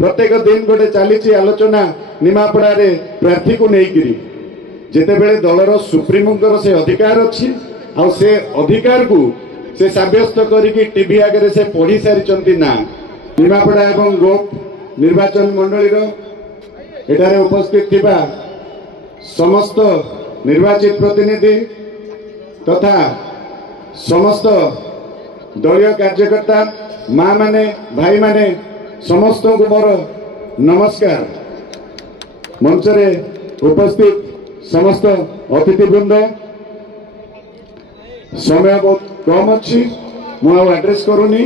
प्रत्येक दिन गोटे चली आलोचना निमापड़ा रे प्रार्थी को लेकिरी जितेबले दलर सुप्रीमों से अधिकार अच्छी आ से अधिकार को से सब्यस्त करिकी टीवी आगे से पढ़ी सारी ना निमापड़ा एवं गोप निर्वाचन मंडली एठारे उपस्थित थिबा समस्त निर्वाचित प्रतिनिधि तथा समस्त दलीय कार्यकर्ता माँ माने भाई माने समस्त को मोर नमस्कार। मंच रे उपस्थित समस्त अतिथिवृंद समय बहुत कम अच्छी मुझे एड्रेस करूनी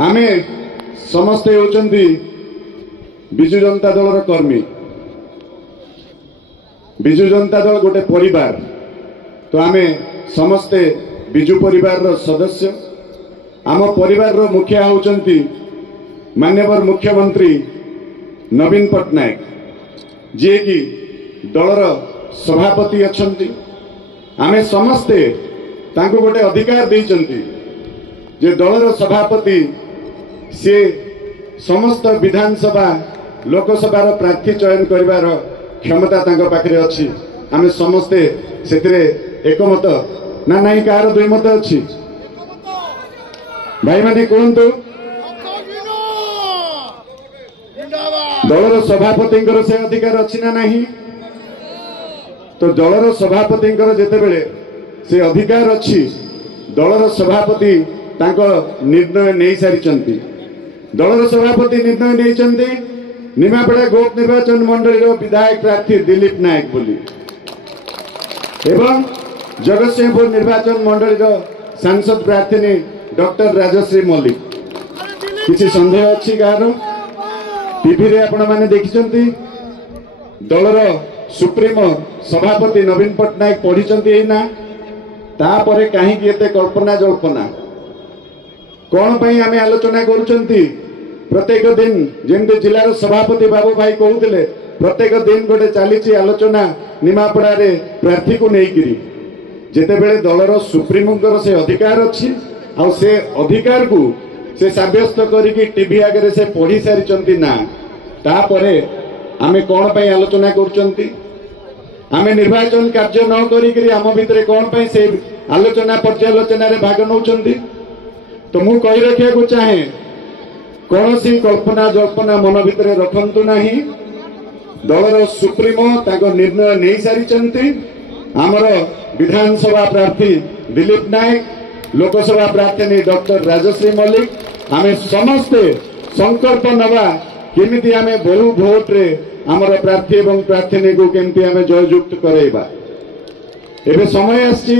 आमे समस्ते होचंदी बिजु जनता दल कर्मी बिजु जनता दल गोटे परिवार तो आमे समस्ते बिजु परिवार सदस्य आम परिवार मुखिया होचंती माननीय मुख्यमंत्री नवीन पट्टनायक जी की दलर सभापति अच्छंती आमे समस्ते तांको गोटे अधिकार देइचंती जे दलर सभापति से समस्त विधानसभा लोकसभा प्रार्थी चयन करिवार क्षमता तांको पाखरे अछि आमे समस्ते सेतिरे एकमत ना नहीं कार दुई मत अच्छी भाई माने कहतु दलर सभापति से अधिकार अच्छी ना नहीं तो दलर सभापति जितेबले से अधिकार अच्छी दलर सभापति तांको निर्णय नहीं सारी दलर सभापति निर्णय नहीं निमापड़ा गोप निर्वाचन मंडली विधायक प्रार्थी दिलीप नायक बोली एवं जगतसिंहपुर निर्वाचन मंडली सांसद प्रार्थी डॉक्टर राजश्री मल्लिक किसी संदेह अच्छी कार टीवी रे आपण माने देखिचंती दलर सुप्रीमो सभापति नवीन पट्टनायक पढ़ी ना तापरे कहीं एते कल्पना जल्पना कौन पई आमे आलोचना करूचंती प्रत्येक दिन जेमते जिलार सभापति बाबू भाई कहते प्रत्येक दिन गोटे चली आलोचना निमापड़ा रे प्रार्थी को लेकिरी जितेबले दलर सुप्रीमों से अधिकार अच्छी आ से अधिकार को से सब्यस्त करिकी टीवी आगे से पढ़ी सारी ना तापरे आमे कौन पई आलोचना करूचंती आमे निर्वाचन कार्य न करिकी आम भितरे कौन पई से आलोचना पर्यालोचना रे भाग नौचंती तो मु कहि रखिया को चाहे कौन सी कल्पना जल्पना मन भितरे रखंतु नहीं दलर सुप्रीमो ताको निर्णय नहीं सारी आमर विधानसभा प्रार्थी दिलीप नायक लोकसभा प्रार्थी डॉक्टर राजश्री मल्लिक आमे समस्ते संकल्प नवा केमिति आमे बहु भोट रे आमर प्रार्थी एवं प्रार्थी को केमिति आमे जययुक्त करैबा एबे समय आछि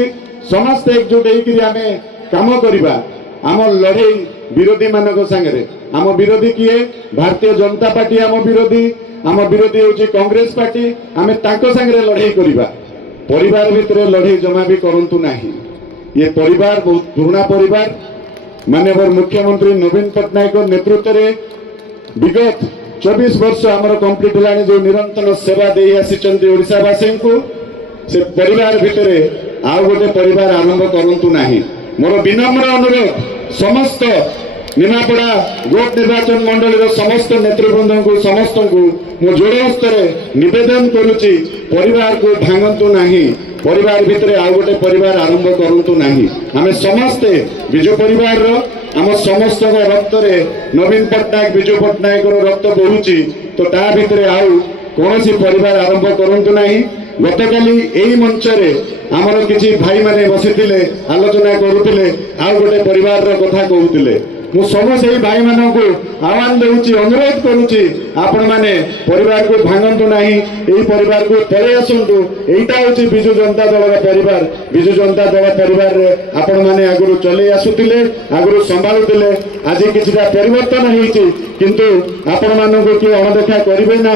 समस्ते एकजुट होइकरी आमे काम करिबा आम लड़ाई विरोधी मानक सांगरे आम विरोधी किए भारतीय जनता पार्टी आम विरोधी होची कांग्रेस पार्टी आमे तांको सांगरे लड़ाई करिबा परिवार भितरे लड़ाई जमा भी करंतु नाही ये परिवार बहुत पुराना परिवार माननीय मुख्यमंत्री नवीन पट्टनायक नेतृत्व में विगत 24 वर्ष आमर कंप्लीट है जो निरंतर सेवा दे ओडिशावासी को से परिवार भितरे आउ गोटे परिवार आरंभ करंतु नाही मोर विनम्र अनुरोध समस्त निमापड़ा गोप निर्वाचन मंडली समस्त नेतृवृंद को समस्त को मो जोड़ हस्ते निवेदन करुच्ची परिवार को भांगतु नहीं परिवार भितरे आउ गोटे परिवार आरंभ करंतु नहीं आमे समस्ते बिजु परिवार रो आम समस्त रक्त रे नवीन पट्टनायक बिजु पट्टनायक रक्त बहुची तो ता भितरे आउ कौन सी परिवार आरंभ करंतु नहीं गतकाली यही मंच रे आमर किसी भाई माने बसिथिले आलोचना करुथिले आउ गोटे परिवार रो कथा कहूथिले मु समस्त भाई मान को आह्वान दूची अनुरोध करुच्ची आपण मैंने परिवार को भांगतु नहीं यही परिवार को पड़े आसतु यहीटा हूँ विजु जनता दल परिवार विजु जनता दल परिवार आपण मैंने आगु चले आसुले आगु संभालुले आज किछिटा परिवर्तन होती किंतु आपण मानक किए अणदेखा करेंगे ना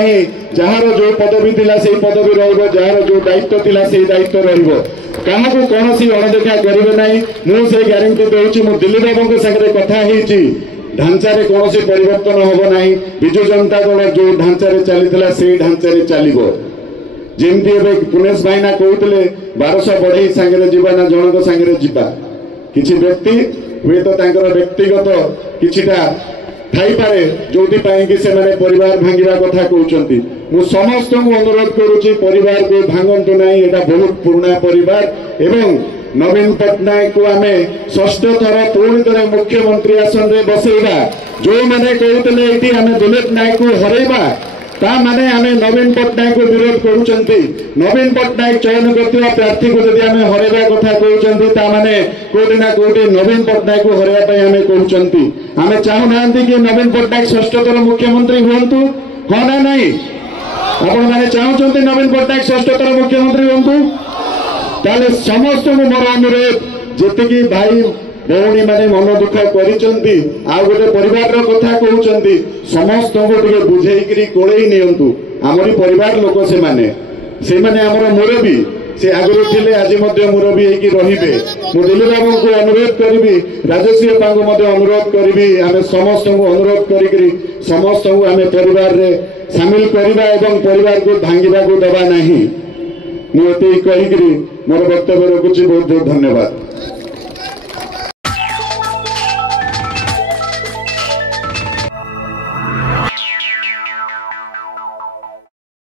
जार जो पदवी थिला से पदवी रहिबो जार जो दायित्व थिला से दायित्व रहिबो क्या कौन अणदेखा करेंगे ना मुझे ग्यारंटी दूसरी मु दिल्ली बाबू सागर कथा ढांचारे कौन परिवर्तन हम ना विजु जनता दल जो ढांचारे चली से ढांचारे चलो जमती पुनेश भाईना कहते 1200 बढ़ई सांगे जीवा ना जनक सांगे जीवा किसी व्यक्ति हुए तो व्यक्तिगत किछिटा थाईपारे जोथि कि से माने परिवार भांगिबा कथा कहउचंती मु समस्त को अनुरोध करूची परिवार को भांगंतु नाही एटा बहुत पुराना परिवार एवं नवीन पट्टनायक को आमे षष्ठ थर पुणी थर मुख्यमंत्री आसन रे बसेइबा जो माने कहउतले एटी आमे दिलीप नायक को हरैबा ता माने आमे नवीन पट्टनायक को विरोध करूचंती नवीन पट्टनायक चयन करथिबा प्रार्थी को जदि आमे हरैबा कथा कहउचंती ता माने कोटी ना कोटी नवीन पट्टनायक को हरैबा पय आमे कहउचंती आमे चाहू नांती कि नवीन पट्टनायक षष्ठ थर मुख्यमंत्री हुंतु हो ना नहीं आपण माने चाहउचंती नवीन पट्टनायक षष्ठ थर मुख्यमंत्री हुंतु ताले समस्त को मोर अनुरोध जेतिकी भाई भौणी माने मन दुख करिचंती आ गोटे परिवार रो कथा कहउचंती समस्त को टिके बुझेइकरी कोळेई नियंतु हमरी परिवार लोक से माने हमर मुरबी से आगु थिले आज मध्य मुरबी हेकी रहिबे मु दिलीप बाबू को अनुरोध करिबी राजश्री बाबू को मध्य अनुरोध करिबी आमे समस्त को अनुरोध करिकरी समस्त को आमे परिवार रे शामिल करिबा एवं परिवार को भांगिबा को दबा नाही मु एते कहिकरी मोर वक्तव्य रखुची बहुत बहुत धन्यवाद।